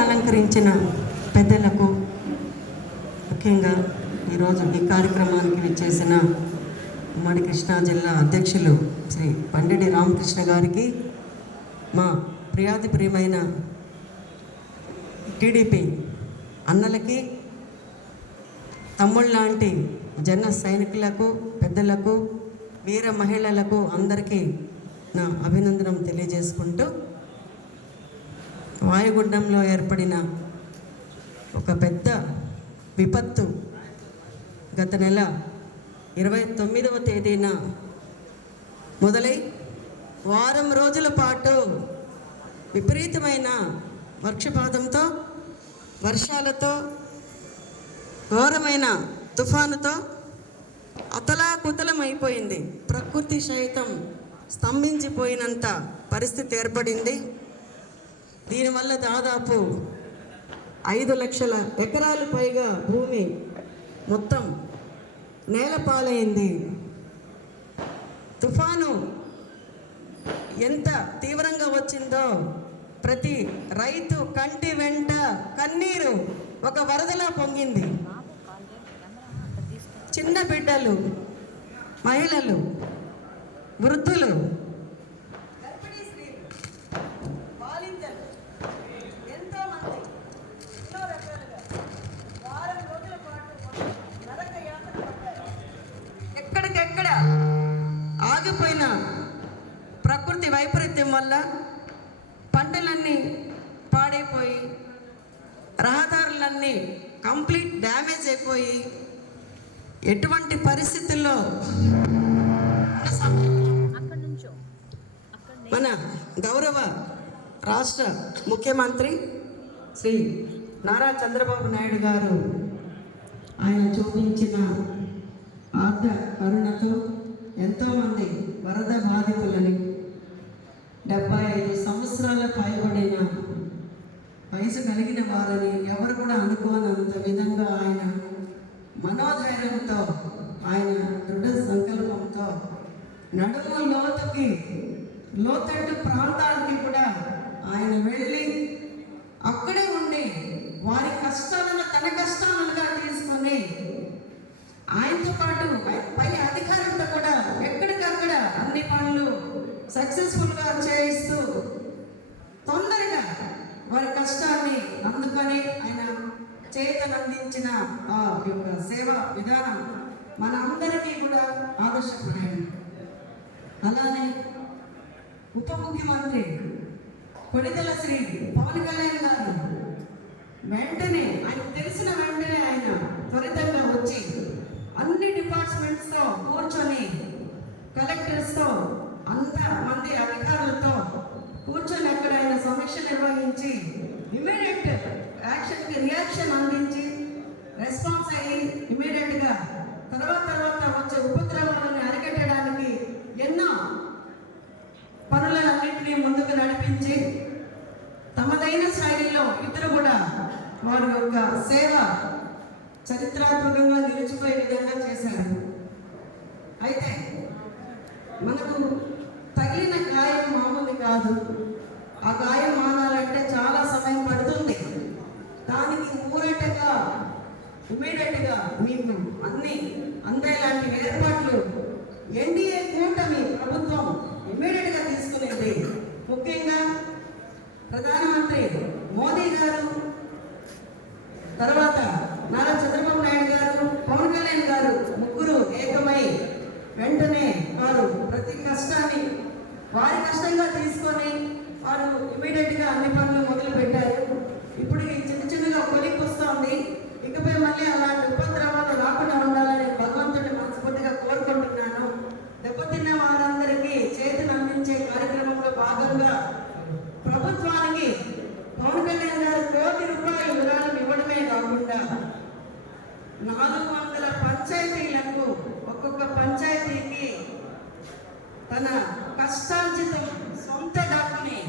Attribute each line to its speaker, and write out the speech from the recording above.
Speaker 1: అలంకరించిన పెద్దలకు ముఖ్యంగా ఈరోజు ఈ కార్యక్రమానికి విచ్చేసిన ఉమ్మడి కృష్ణా జిల్లా అధ్యక్షులు శ్రీ పండిడి రామకృష్ణ గారికి మా ప్రియాతి ప్రియమైన టీడీపీ అన్నలకి తమ్ముళ్ళలాంటి జన సైనికులకు పెద్దలకు వీర మహిళలకు అందరికీ నా అభినందనం తెలియజేసుకుంటూ వాయుగుండంలో ఏర్పడిన ఒక పెద్ద విపత్తు గత నెల ఇరవై తొమ్మిదవ తేదీన మొదలై వారం రోజుల పాటు విపరీతమైన వర్షపాతంతో వర్షాలతో ఘోరమైన తుఫానుతో అతలాకుతలం అయిపోయింది ప్రకృతి సైతం స్తంభించిపోయినంత పరిస్థితి ఏర్పడింది. దీనివల్ల దాదాపు ఐదు లక్షల ఎకరాలు పైగా భూమి మొత్తం నేలపాలైంది. తుఫాను ఎంత తీవ్రంగా వచ్చిందో ప్రతి రైతు కంటి వెంట కన్నీరు ఒక వరదలా పొంగింది. చిన్న బిడ్డలు మహిళలు వృద్ధులు పోయిన ప్రకృతి వైపరీత్యం వల్ల పంటలన్నీ పాడైపోయి రహదారులన్నీ కంప్లీట్ డ్యామేజ్ అయిపోయి ఎటువంటి పరిస్థితుల్లో మన గౌరవ రాష్ట్ర ముఖ్యమంత్రి శ్రీ నారా చంద్రబాబు నాయుడు గారు ఆయన చూపించిన ఆర్ధ కరుణతో ఎంతోమంది వరద బాధితులని డెబ్బై ఐదు సంవత్సరాల పైబడిన వయసు కలిగిన వారని ఎవరు కూడా అనుకోనంత విధంగా ఆయన మనోధైర్యంతో ఆయన దృఢ సంకల్పంతో నడుము లోతుకి లోతట్టు ప్రాంతానికి కూడా ఆయన వెళ్ళి సక్సెస్ఫుల్గా చేయిస్తూ తొందరగా వారి కష్టాన్ని అందుకొని ఆయన చేతనందించిన ఆ యొక్క సేవా విధానం మన అందరికీ కూడా ఆదర్శపడండి అలానే ఉప ముఖ్యమంత్రి కొడిదల శ్రీ పవన్ కళ్యాణ్ గారు వెంటనే ఆయన తెలిసిన వెంటనే ఆయన త్వరితంగా వచ్చి అన్ని డిపార్ట్మెంట్స్తో కూర్చొని కలెక్టర్స్తో అంత మంది అధికారులతో కూర్చొని అక్కడ ఆయన సమీక్ష నిర్వహించి ఇమీడియట్ యాక్షన్కి రియాక్షన్ అందించి రెస్పాన్స్ అయ్యి ఇమీడియట్గా తర్వాత తర్వాత వచ్చే ఉపద్రవాలను అరికట్టడానికి ఎన్నో పనులన్నింటినీ ముందుకు నడిపించి తమదైన శైలిలో ఇద్దరు కూడా వారి యొక్క సేవ చరిత్రాత్మకంగా నిలిచిపోయే విధంగా చేశారు. అయితే మనకు తగిలిన గాయం మామూలు కాదు. ఆ గాయం మానాలంటే చాలా సమయం పడుతుంది. దానికి ఊరటగా ఇమీడియట్గా మీకు అన్ని అందేలాంటి ఏర్పాట్లు ఎన్డీఏ కూటమి ప్రభుత్వం ఇమీడియట్గా తీసుకునేది. ముఖ్యంగా ప్రధానమంత్రి మోదీ గారు తర్వాత నారా చంద్రబాబు నాయుడు వారు ఇమీడియట్గా అన్ని పనులు మొదలు పెట్టారు ఇప్పుడు ఈ చిన్న చిన్నగా కొలిక్ వస్తుంది. ఇకపై మళ్ళీ అలాంటి ఉపద్రవాలు రాకుండా ఉండాలని భగవంతుడిని మనస్ఫూర్తిగా కోరుకుంటున్నాను. దెబ్బతిన్న వారందరికీ చేతిని అందించే కార్యక్రమంలో భాగంగా ప్రభుత్వానికి పవన్ కళ్యాణ్ గారు కోటి రూపాయల విరాళం ఇవ్వడమే కాకుండా నాలుగు వందల పంచాయతీలకు ఒక్కొక్క పంచాయతీకి తన కష్టార్జితం సొంత డబ్బుని